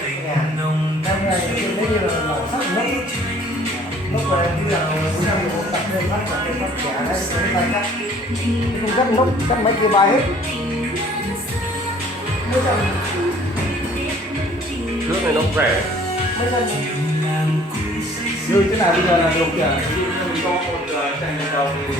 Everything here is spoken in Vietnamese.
Em này nếu như là màu sắc nốt nốt về như là bữa nay mình tập thêm phát giả đấy chúng ta cắt không cắt nốt cắt mấy kia bài hết mấy trăm Nước này nó cũng rẻ. mấy trăm như thế nào bây giờ là được kìa Ví dụ như mình cho một chai ngọt đầu thì